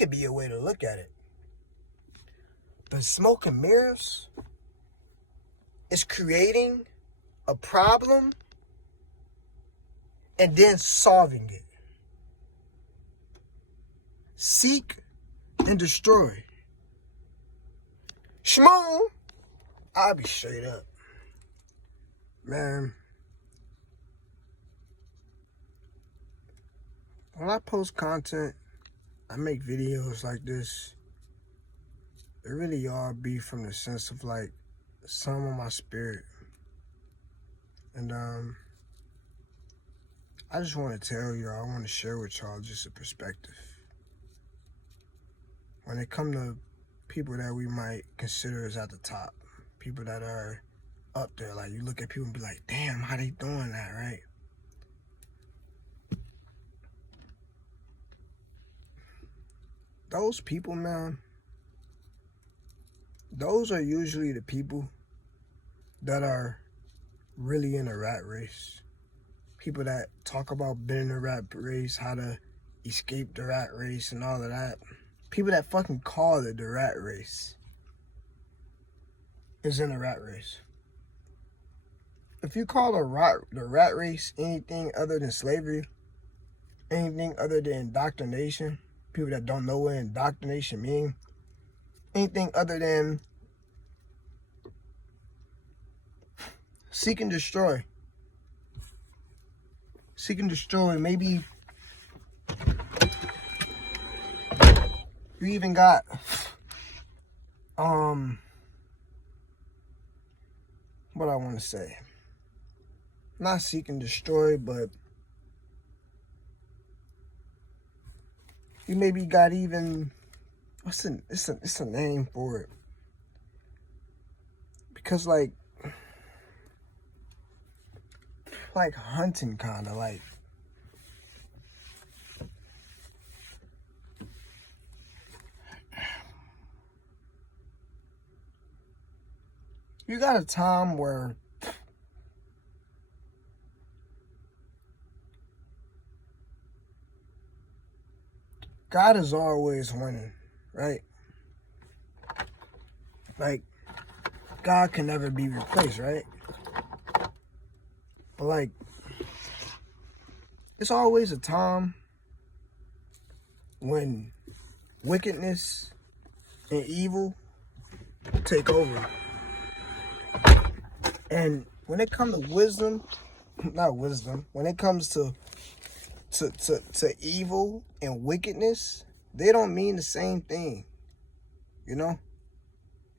could be a way to look at it. But smoke and mirrors is creating a problem and then solving it. Seek and destroy. Shmoon, I'll be straight up. Man, when I post content, I make videos like this, it really all be from the sense of like some of my spirit. And I just want to tell y'all, I want to share with y'all just a perspective. When it comes to people that we might consider as at the top, people that are up there, like you look at people and be like, damn, how they doing that, right? Those people, man, those are usually the people that are really in a rat race. People that talk about being in a rat race, how to escape the rat race and all of that. People that fucking call it the rat race is in a rat race. If you call the rat race anything other than slavery, anything other than indoctrination, people that don't know what indoctrination means, anything other than seek and destroy. Seek and destroy, maybe you even got what I want to say. Not seek and destroy, but you maybe got even it's a name for it. Because like hunting kinda like you got a time where God is always winning, right? Like, God can never be replaced, right? But like, it's always a time when wickedness and evil take over. And when it comes to when it comes to evil and wickedness, they don't mean the same thing. You know?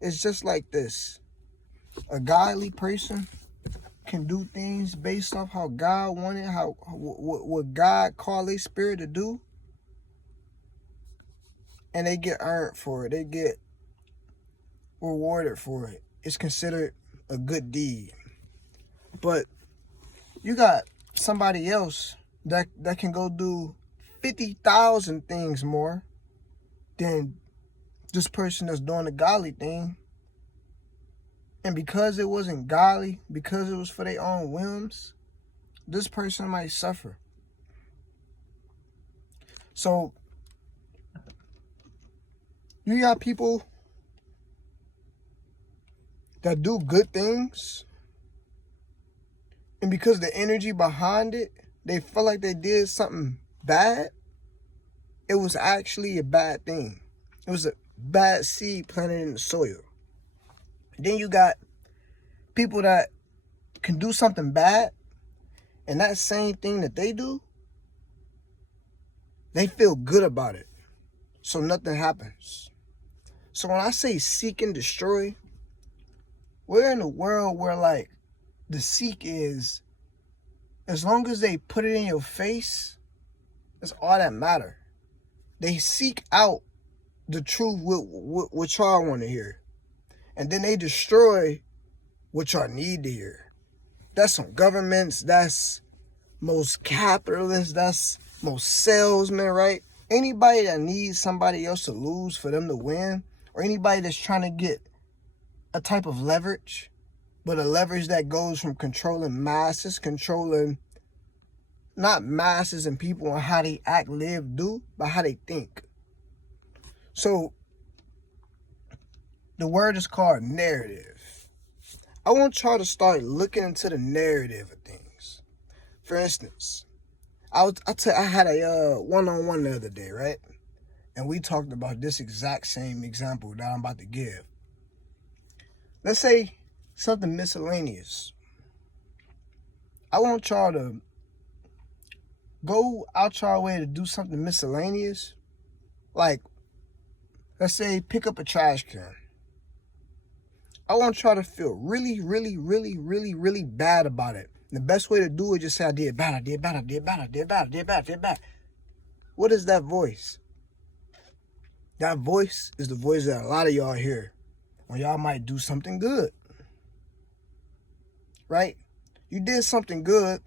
It's just like this. A godly person can do things based off how God wanted, what God called their spirit to do. And they get earned for it. They get rewarded for it. It's considered a good deed. But you got somebody else that can go do 50,000 things more than this person that's doing the godly thing. And because it wasn't godly, because it was for their own whims, this person might suffer. So you got people that do good things, and because the energy behind it, they feel like they did something bad. It was actually a bad thing. It was a bad seed planted in the soil. Then you got people that can do something bad, and that same thing that they do, they feel good about it. So nothing happens. So when I say seek and destroy, we're in a world where like the seek is, as long as they put it in your face, that's all that matter. They seek out the truth, what y'all want to hear. And then they destroy what y'all need to hear. That's some governments, that's most capitalists, that's most salesmen, right? Anybody that needs somebody else to lose for them to win, or anybody that's trying to get a type of leverage, but a leverage that goes from controlling masses, controlling not masses and people on how they act, live, do, but how they think. So the word is called narrative. I want y'all to start looking into the narrative of things. For instance, I had a one-on-one the other day, right? And we talked about this exact same example that I'm about to give. Let's say something miscellaneous. I want y'all to go out your way to do something miscellaneous. Like, let's say pick up a trash can. I want y'all to feel really, really, really, really, really bad about it. And the best way to do it is just say, I did bad, I did bad, I did bad, I did bad, I did bad, I did bad. What is that voice? That voice is the voice that a lot of y'all hear when y'all might do something good. Right? You did something good.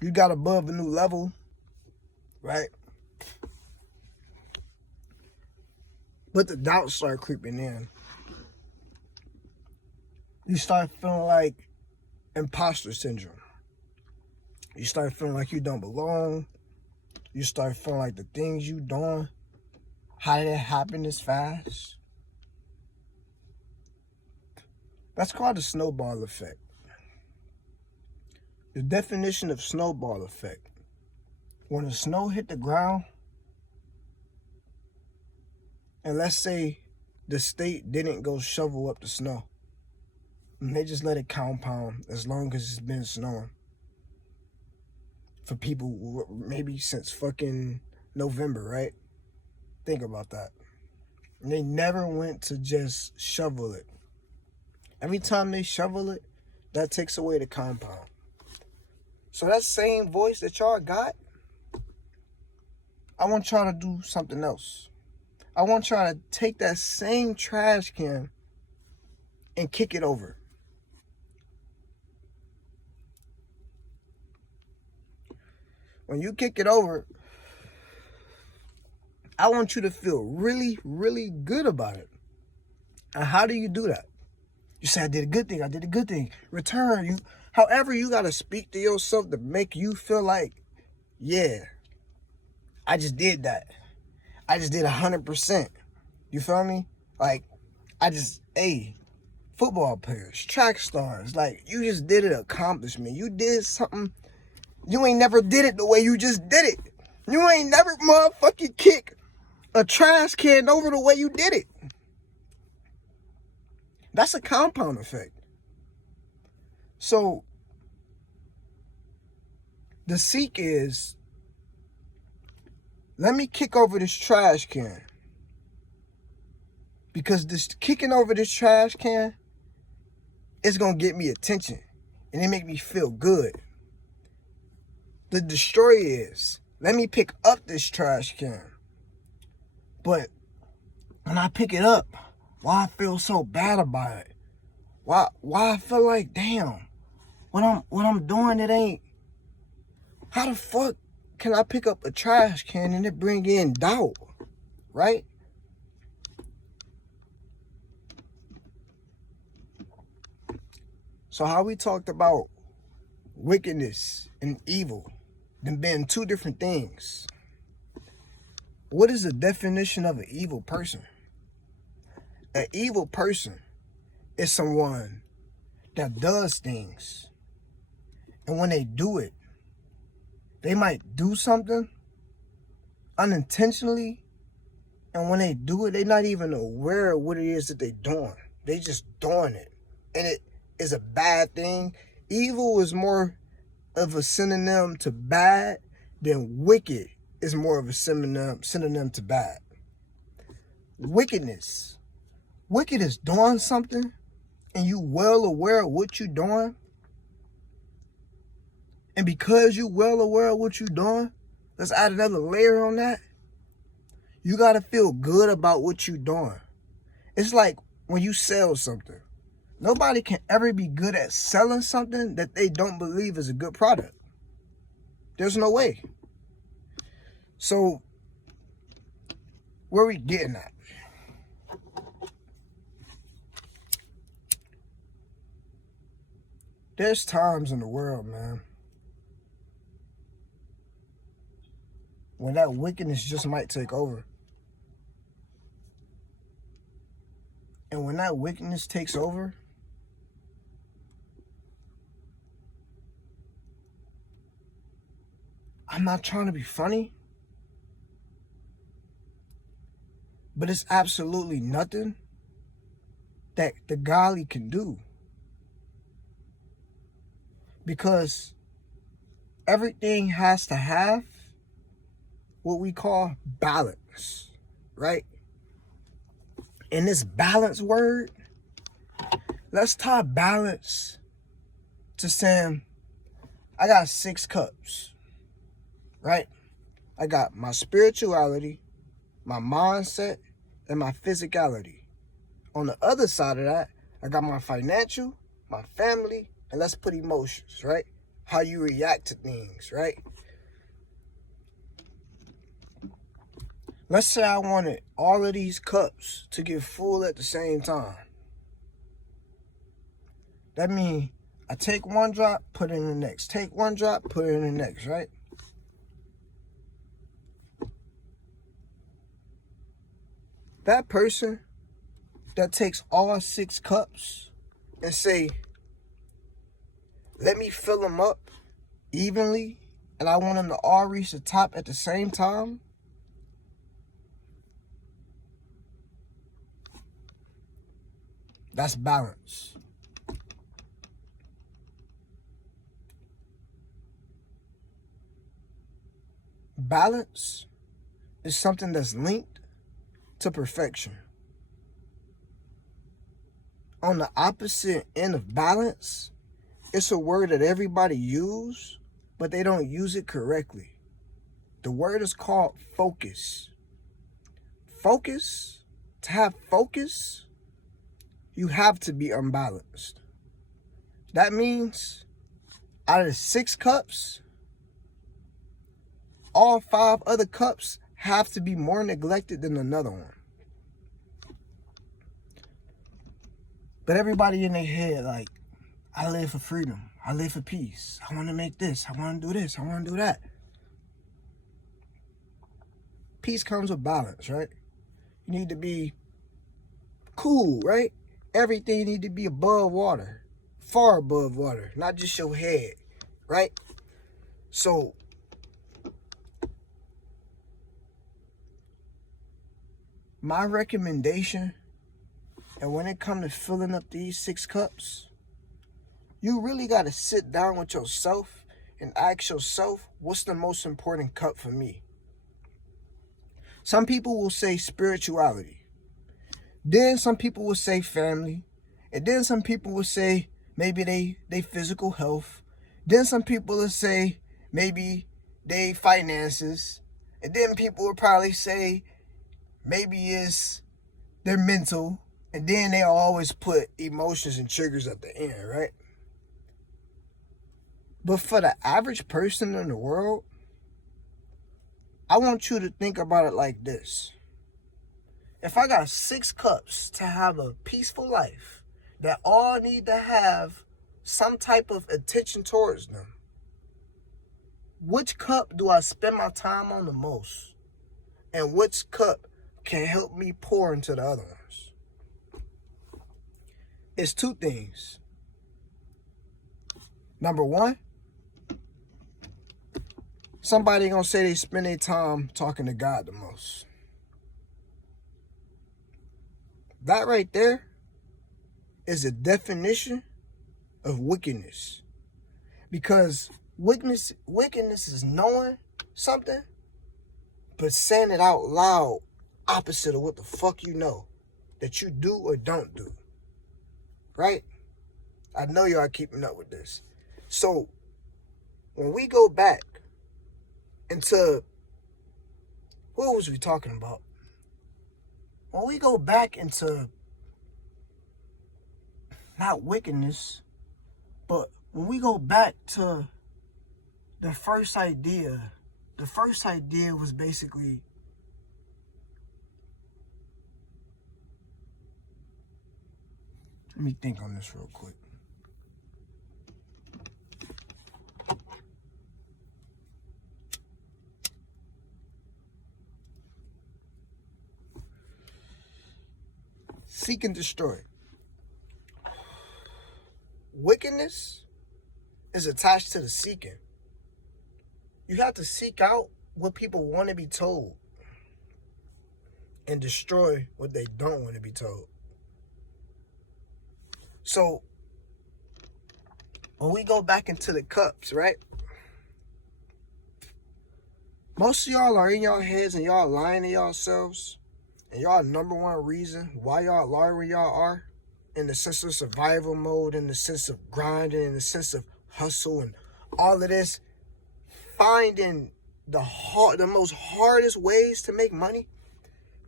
You got above a new level. Right? But the doubts start creeping in. You start feeling like imposter syndrome. You start feeling like you don't belong. You start feeling like the things you doing, how did it happen this fast? That's called the snowball effect. The definition of snowball effect. When the snow hit the ground, and let's say the state didn't go shovel up the snow, and they just let it compound as long as it's been snowing. For people, maybe since fucking November, right? Think about that. And they never went to just shovel it. Every time they shovel it, that takes away the compound. So that same voice that y'all got, I want y'all to do something else. I want y'all to take that same trash can and kick it over. When you kick it over, I want you to feel really, really good about it. And how do you do that? You say, I did a good thing. I did a good thing. Return. However, you got to speak to yourself to make you feel like, yeah, I just did that. I just did 100%. You feel me? Like, football players, track stars, like, you just did an accomplishment. You did something. You ain't never did it the way you just did it. You ain't never motherfucking kick a trash can over the way you did it. That's a compound effect. So the seek is, let me kick over this trash can. Because this kicking over this trash can is going to get me attention. And it make me feel good. The destroy is, let me pick up this trash can. But when I pick it up, why I feel so bad about it? Why I feel like, damn, what I'm doing, it ain't. How the fuck can I pick up a trash can and it bring in doubt, right? So how we talked about wickedness and evil, them being two different things. What is the definition of an evil person? An evil person is someone that does things. And when they do it, they might do something unintentionally. And when they do it, they're not even aware of what it is that they're doing. They just doing it. And it is a bad thing. Evil is more of a synonym to bad than wicked is more of a synonym to bad. Wickedness. Wicked is doing something and you well aware of what you're doing. And because you well aware of what you're doing, let's add another layer on that. You got to feel good about what you're doing. It's like when you sell something. Nobody can ever be good at selling something that they don't believe is a good product. There's no way. So, where are we getting at? There's times in the world, man, when that wickedness just might take over. And when that wickedness takes over, I'm not trying to be funny, but it's absolutely nothing that the godly can do. Because everything has to have what we call balance, right? And this balance word, let's tie balance to saying, I got 6 cups, right? I got my spirituality, my mindset, and my physicality. On the other side of that, I got my financial, my family, and let's put emotions, right? How you react to things, right? Let's say I wanted all of these cups to get full at the same time. That means I take one drop, put it in the next. Take one drop, put it in the next, right? That person that takes all 6 cups and say, let me fill them up evenly, and I want them to all reach the top at the same time, that's balance. Balance is something that's linked to perfection. On the opposite end of balance, it's a word that everybody uses, but they don't use it correctly. The word is called focus. Focus, to have focus, you have to be unbalanced. That means out of the 6 cups, all 5 other cups have to be more neglected than another one. But everybody in their head, like, I live for freedom. I live for peace. I want to make this. I want to do this. I want to do that. Peace comes with balance, right? You need to be cool, right? Everything need to be above water. Far above water. Not just your head, right? So, my recommendation, and when it comes to filling up these 6 cups, you really got to sit down with yourself and ask yourself, what's the most important cup for me? Some people will say spirituality. Then some people will say family. And then some people will say maybe they physical health. Then some people will say maybe they finances. And then people will probably say maybe it's their mental. And then they always put emotions and triggers at the end, right? But for the average person in the world, I want you to think about it like this. If I got 6 cups to have a peaceful life that all need to have some type of attention towards them, which cup do I spend my time on the most? And which cup can help me pour into the other ones? It's 2 things. Number 1, somebody gonna say they spend their time talking to God the most. That right there is a definition of wickedness. Because wickedness is knowing something, but saying it out loud opposite of what the fuck you know that you do or don't do. Right? I know y'all keeping up with this. So, when we go back into, what was we talking about? When we go back into, not wickedness, but when we go back to the first idea was basically, let me think on this real quick. Seek and destroy. Wickedness is attached to the seeking. You have to seek out what people want to be told and destroy what they don't want to be told. So, when we go back into the cups, right? Most of y'all are in y'all heads and y'all lying to yourselves. And y'all number one reason why y'all are where y'all are, in the sense of survival mode, in the sense of grinding, in the sense of hustle and all of this, finding the most hardest ways to make money,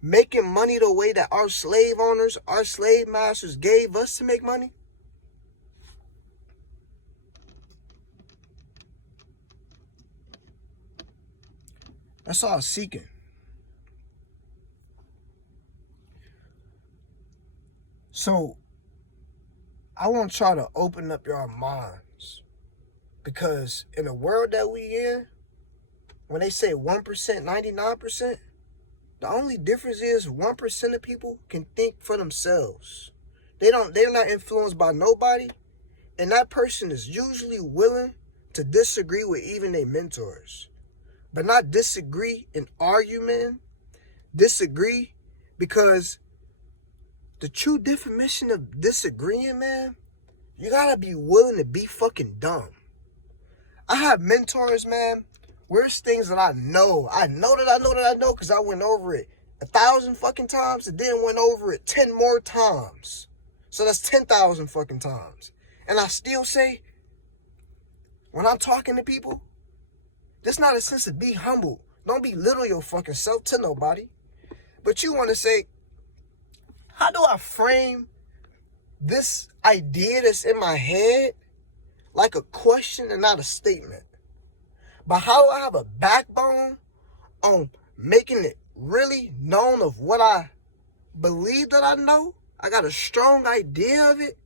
making money the way that our slave owners, our slave masters gave us to make money. That's all seeking. So, I want y'all to open up your minds, because in the world that we in, when they say 1%, 99%, the only difference is 1% of people can think for themselves. They're not influenced by nobody, and that person is usually willing to disagree with even their mentors. But not disagree in argument, disagree because the true definition of disagreeing, man, you gotta be willing to be fucking dumb. I have mentors, man, where it's things that I know because I went over it 1,000 fucking times and then went over it 10 more times. So that's 10,000 fucking times. And I still say, when I'm talking to people, that's not a sense of be humble. Don't belittle your fucking self to nobody. But you want to say, how do I frame this idea that's in my head like a question and not a statement? But how do I have a backbone on making it really known of what I believe that I know? I got a strong idea of it.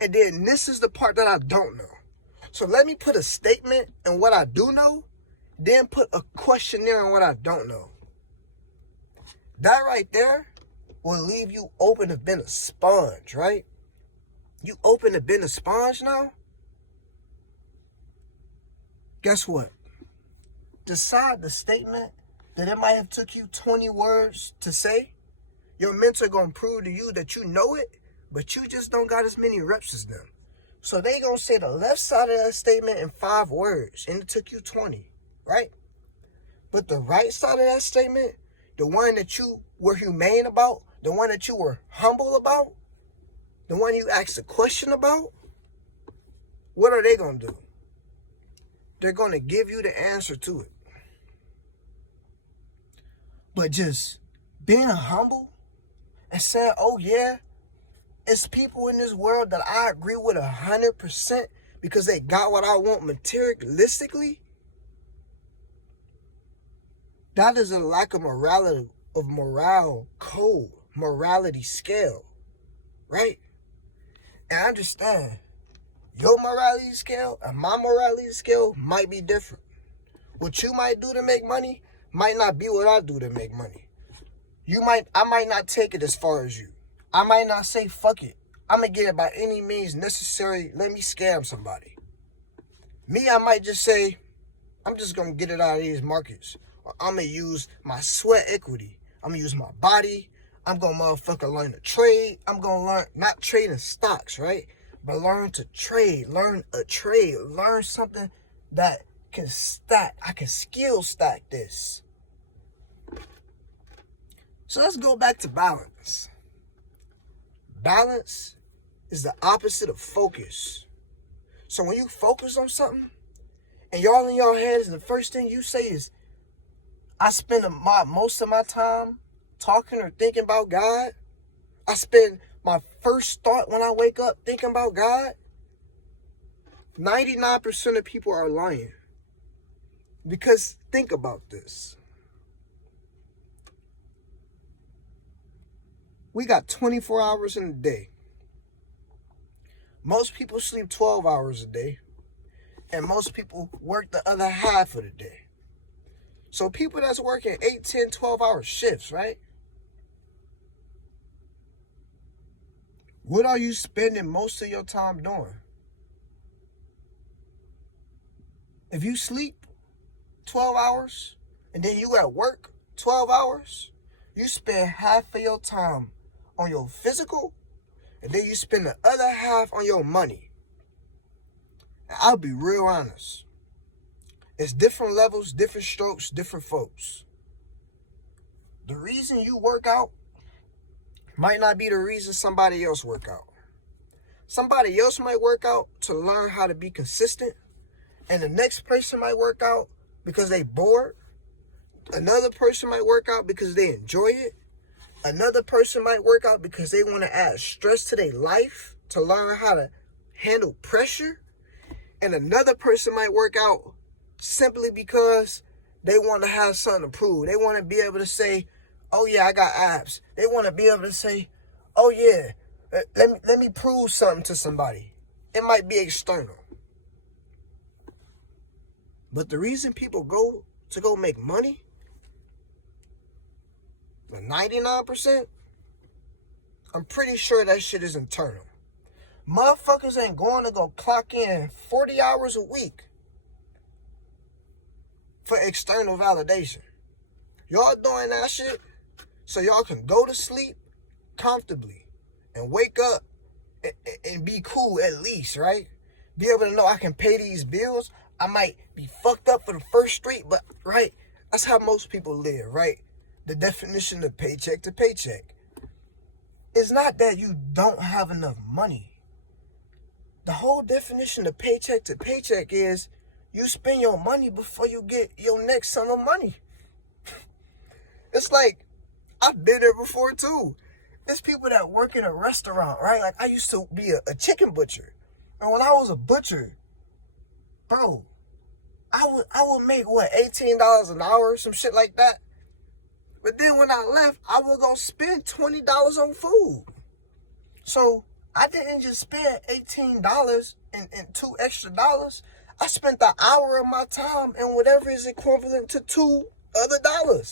And then this is the part that I don't know. So let me put a statement in what I do know, then put a questionnaire on what I don't know. That right there will leave you open to being a sponge, right? You open to being a sponge now? Guess what? Decide the statement that it might have took you 20 words to say. Your mentor gonna prove to you that you know it, but you just don't got as many reps as them. So they gonna say the left side of that statement in 5 words, and it took you 20, right? But the right side of that statement, the one that you were humane about, the one that you were humble about, the one you asked a question about, what are they gonna do? They're gonna give you the answer to it. But just being humble and saying, oh yeah, it's people in this world that I agree with 100% because they got what I want materialistically, that is a lack of morality, of morale code, morality scale, right? And I understand your morality scale and my morality scale might be different. What you might do to make money might not be what I do to make money. I might not take it as far as you. I might not say, fuck it, I'm going to get it by any means necessary. Let me scam somebody. Me, I might just say, I'm just going to get it out of these markets. Or I'm going to use my sweat equity. I'm going to use my body. I'm going to motherfucker learn to trade. I'm going to learn, not trade in stocks, right? But learn to trade. Learn a trade. Learn something that can stack. I can skill stack this. So let's go back to balance. Balance is the opposite of focus. So when you focus on something and y'all in your head, the first thing you say is, I spend most of my time talking or thinking about God. I spend my first thought when I wake up thinking about God. 99% of people are lying. Because think about this. We got 24 hours in a day. Most people sleep 12 hours a day. And most people work the other half of the day. So people that's working 8, 10, 12-hour shifts, right? What are you spending most of your time doing? If you sleep 12 hours and then you at work 12 hours, you spend half of your time on your physical and then you spend the other half on your money. And I'll be real honest. It's different levels, different strokes, different folks. The reason you work out might not be the reason somebody else work out. Somebody else might work out to learn how to be consistent, and the next person might work out because they bored. Another person might work out because they enjoy it. Another person might work out because they want to add stress to their life to learn how to handle pressure. And another person might work out simply because they want to have something to prove. They want to be able to say, oh yeah, I got abs. They want to be able to say, oh yeah, let me prove something to somebody. It might be external. But the reason people go make money, the 99%, I'm pretty sure that shit is internal. Motherfuckers ain't going to go clock in 40 hours a week for external validation. Y'all doing that shit so y'all can go to sleep comfortably and wake up and be cool at least, right? Be able to know I can pay these bills. I might be fucked up for the first street, but right? That's how most people live, right? The definition of paycheck to paycheck. It's not that you don't have enough money. The whole definition of paycheck to paycheck is you spend your money before you get your next sum of money. It's like, I've been there before too. There's people that work in a restaurant, right? Like, I used to be a chicken butcher. And when I was a butcher, bro, I would make, $18 an hour, some shit like that. But then when I left, I was going to spend $20 on food. So I didn't just spend $18 and $2 extra. I spent the hour of my time and whatever is equivalent to $2 other.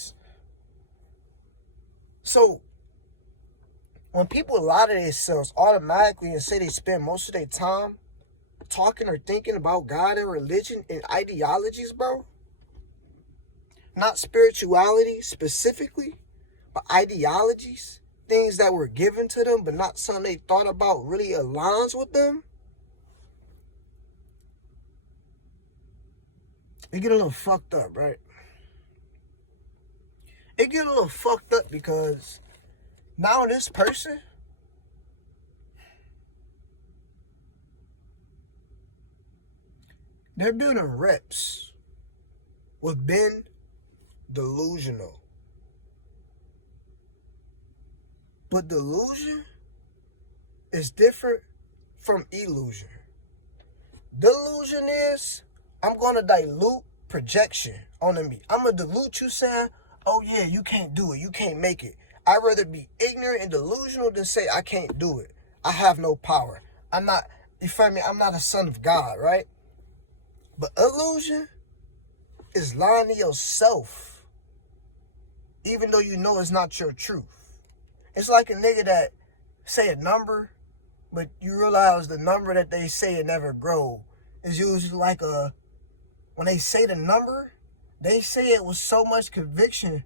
So when people lie to themselves automatically and say they spend most of their time talking or thinking about God and religion and ideologies, bro, not spirituality specifically, but ideologies, things that were given to them but not something they thought about really aligns with them, it get a little fucked up, right? It get a little fucked up because now this person, they're building reps with being delusional. But delusion is different from illusion. Delusion is, I'm going to dilute projection onto me. I'm going to dilute you saying, oh yeah, you can't do it. You can't make it. I'd rather be ignorant and delusional than say I can't do it. I have no power. I'm not, you feel me? I'm not a son of God, right? But illusion is lying to yourself, even though you know it's not your truth. It's like a nigga that say a number, but you realize the number that they say it never grow is usually like when they say the number, they say it with so much conviction.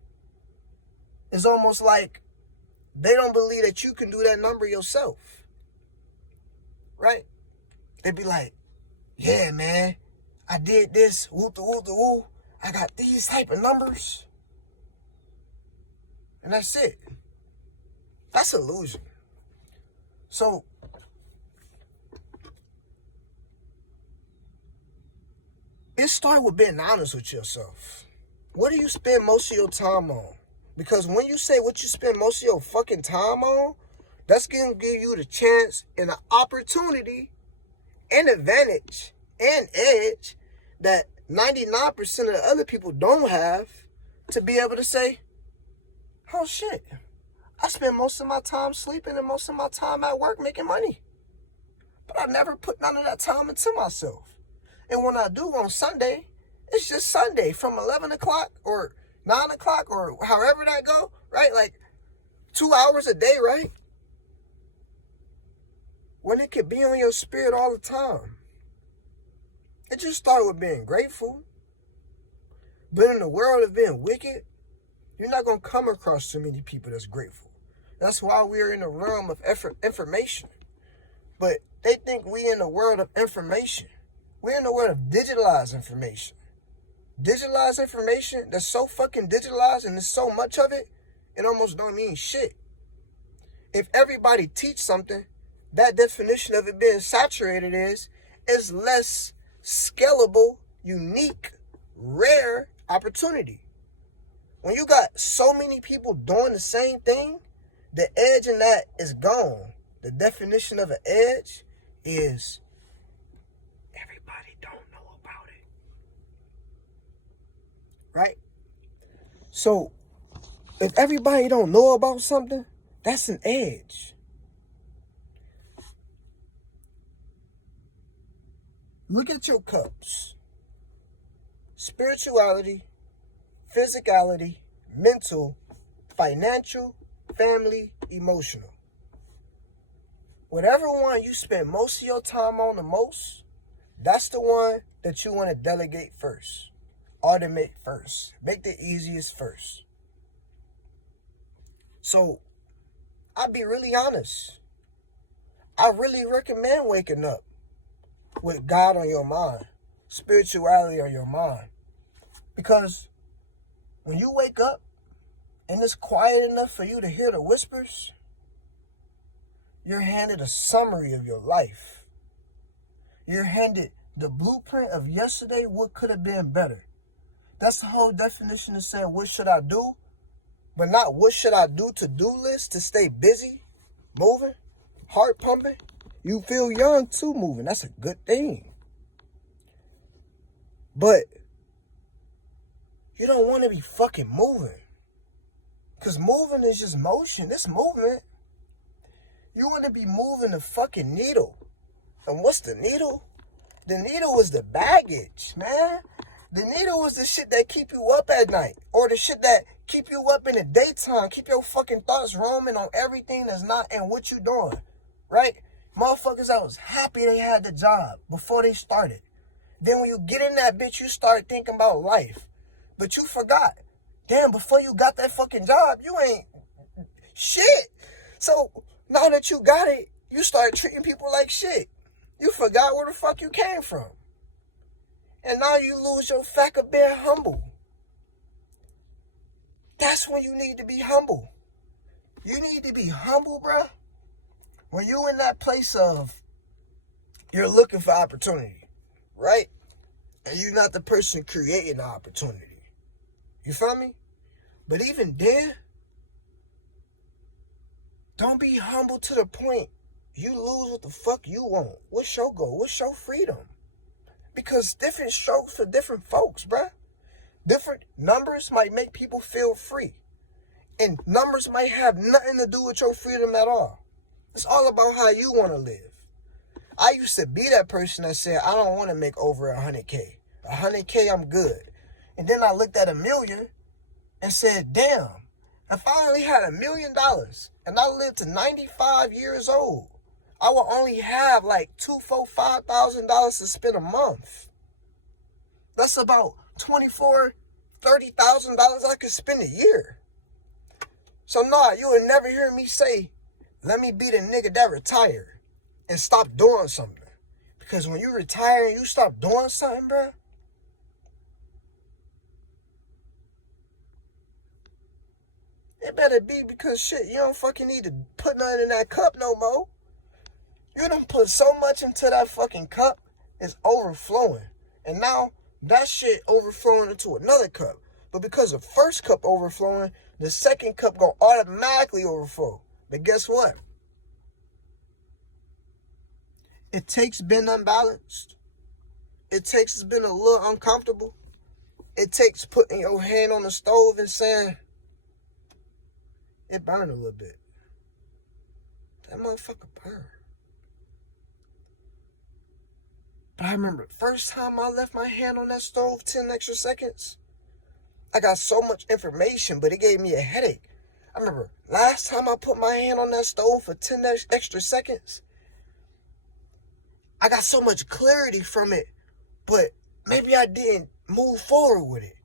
It's almost like they don't believe that you can do that number yourself. Right? They be like, yeah, man, I did this, woo. I got these type of numbers. And that's it. That's illusion. So, it starts with being honest with yourself. What do you spend most of your time on? Because when you say what you spend most of your fucking time on, that's going to give you the chance and the opportunity and advantage and edge that 99% of the other people don't have to be able to say, oh shit, I spend most of my time sleeping and most of my time at work making money. But I never put none of that time into myself. And when I do on Sunday, it's just Sunday from 11 o'clock or 9 o'clock or however that go, right? Like 2 hours a day, right? when it could be on your spirit all the time? It just started with being grateful. But in the world of being wicked, you're not going to come across too many people that's grateful. That's why we're in the realm of information. But they think we in the world of information. We're in the world of digitalized information. Digitalized information that's so fucking digitalized and there's so much of it, it almost don't mean shit. If everybody teach something, that definition of it being saturated is less scalable, unique, rare opportunity. When you got so many people doing the same thing, the edge in that is gone. The definition of an edge is everybody don't know about it. Right? So, if everybody don't know about something, that's an edge. Look at your cups. Spirituality, physicality, mental, financial, family, emotional. Whatever one you spend most of your time on the most, that's the one that you want to delegate first. Automate first. Make the easiest first. So, I'll be really honest. I really recommend waking up with God on your mind, spirituality on your mind. Because when you wake up and it's quiet enough for you to hear the whispers, you're handed a summary of your life. You're handed the blueprint of yesterday, what could have been better. That's the whole definition of saying, what should I do? But not what should I do to-do list to stay busy, moving, heart pumping. You feel young too moving. That's a good thing. But you don't want to be fucking moving. Because moving is just motion. It's movement. You want to be moving the fucking needle. And what's the needle? The needle is the baggage, man. The needle is the shit that keep you up at night. Or the shit that keep you up in the daytime. Keep your fucking thoughts roaming on everything that's not in what you doing. Right? Motherfuckers that was happy they had the job before they started. Then when you get in that bitch, you start thinking about life. But you forgot. Damn, before you got that fucking job, you ain't shit. So now that you got it, you start treating people like shit. You forgot where the fuck you came from. And now you lose your fact of being humble. That's when you need to be humble. You need to be humble, bruh. When you in that place of you're looking for opportunity, right? And you're not the person creating the opportunity. You feel me? But even then, don't be humble to the point you lose what the fuck you want. What's your goal? What's your freedom? Because different strokes for different folks, bruh. Different numbers might make people feel free. And numbers might have nothing to do with your freedom at all. It's all about how you want to live. I used to be that person that said, I don't want to make over 100K. 100K, I'm good. And then I looked at $1 million and said, damn, if I only had $1 million and I lived to 95 years old, I would only have like $2,000, $4,000, $5,000 to spend a month. That's about $24,000, $30,000 I could spend a year. So nah, you would never hear me say, let me be the nigga that retired and stop doing something. Because when you retire and you stop doing something, bro, it better be because shit, you don't fucking need to put nothing in that cup no more. You done put so much into that fucking cup, it's overflowing. And now that shit overflowing into another cup. But because the first cup overflowing, the second cup gonna automatically overflow. But guess what? It takes being unbalanced. It takes being a little uncomfortable. It takes putting your hand on the stove and saying, it burned a little bit. That motherfucker burned. But I remember first time I left my hand on that stove 10 extra seconds, I got so much information, but it gave me a headache. I remember last time I put my hand on that stove for 10 extra seconds, I got so much clarity from it, but maybe I didn't move forward with it.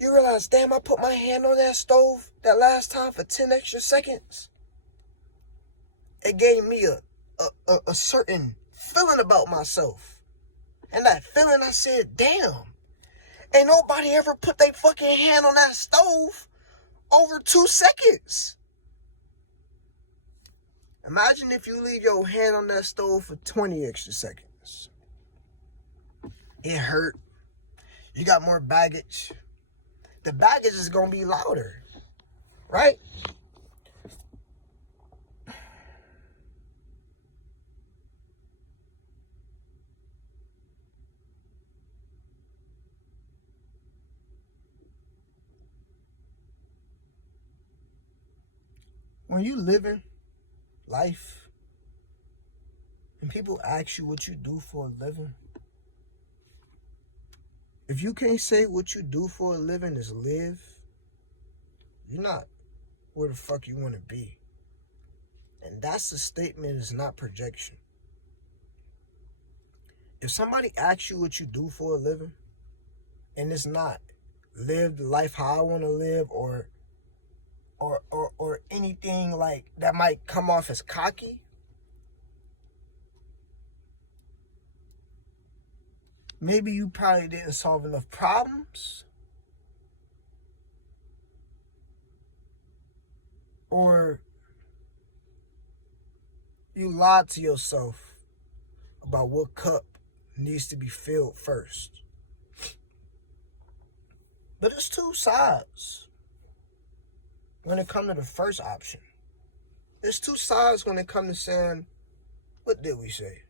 You realize, damn, I put my hand on that stove that last time for 10 extra seconds. It gave me a certain feeling about myself. And that feeling, I said, damn, ain't nobody ever put their fucking hand on that stove over 2 seconds. Imagine if you leave your hand on that stove for 20 extra seconds. It hurt. You got more baggage. The baggage is going to be louder, right? When you living life and people ask you what you do for a living, if you can't say what you do for a living is live, you're not where the fuck you want to be. And that's a statement, it's not projection. If somebody asks you what you do for a living, and it's not live the life how I want to live, or anything like that might come off as cocky, maybe you probably didn't solve enough problems, or you lied to yourself about what cup needs to be filled first. But it's two sides when it comes to the first option. There's two sides when it comes to saying, what did we say?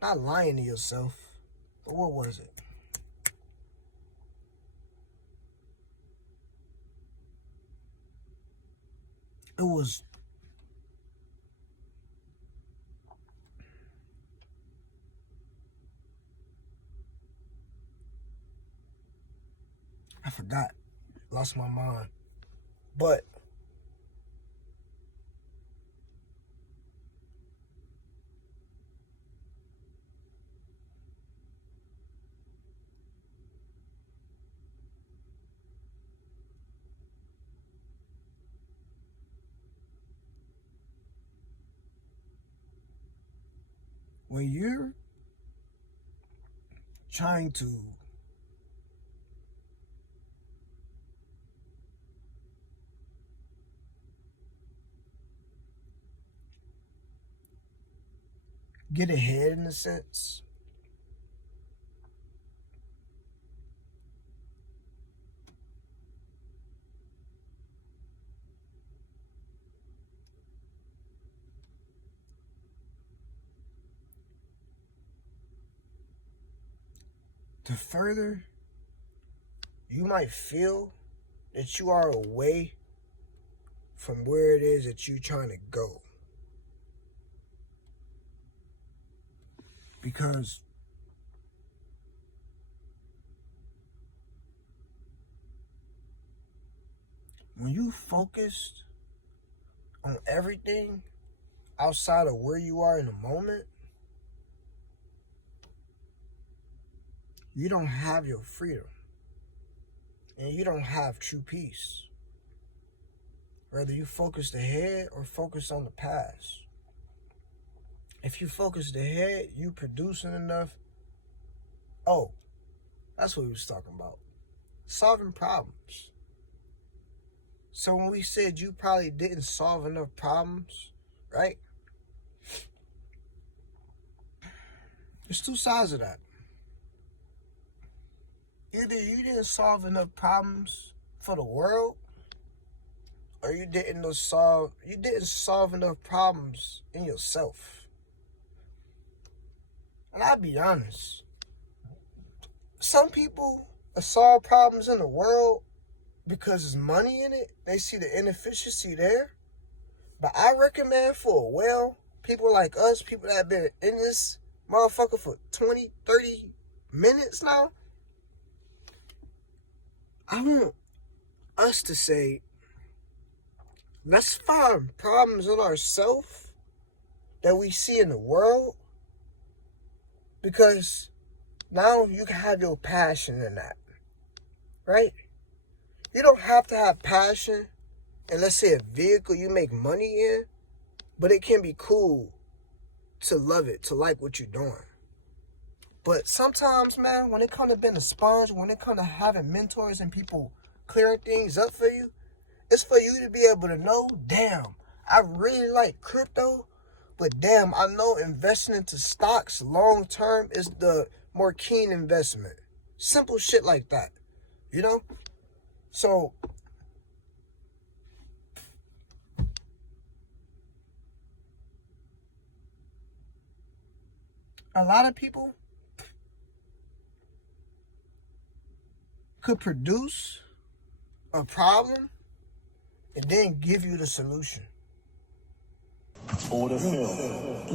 Not lying to yourself, but what was it? It was I forgot. Lost my mind. But when you're trying to get ahead in a sense, the further you might feel that you are away from where it is that you're trying to go. Because when you focused on everything outside of where you are in the moment, you don't have your freedom. And you don't have true peace. Whether you focus ahead or focus on the past. If you focus ahead, you producing enough. Oh, that's what we was talking about. Solving problems. So when we said you probably didn't solve enough problems, right? There's two sides of that. Either you didn't solve enough problems for the world, or you didn't solve enough problems in yourself. And I'll be honest, some people solve problems in the world because there's money in it. They see the inefficiency there. But I recommend for people like us, people that have been in this motherfucker for 20, 30 minutes now, I want us to say, let's find problems in ourselves that we see in the world, because now you can have your passion in that, right? You don't have to have passion in, let's say, a vehicle you make money in, but it can be cool to love it, to like what you're doing. But sometimes, man, when it comes to being a sponge, when it comes to having mentors and people clearing things up for you, it's for you to be able to know, damn, I really like crypto, but damn, I know investing into stocks long term is the more keen investment. Simple shit like that, you know? So, a lot of people could produce a problem and then give you the solution. Order filled.